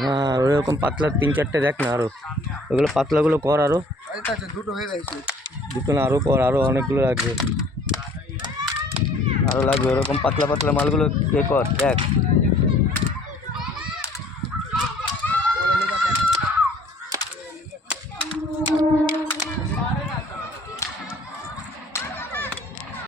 হ্যাঁ ওরকম পাতলা 3-4টে দেখ না, আরো ওগুলো পাতলাগুলো কর, আরো দুটো হয়ে গেছে, দুটো না আরো কর, আরো অনেকগুলো লাগবে, আরো লাগবে ওরকম পাতলা পাতলা মালগুলো কর দেখ।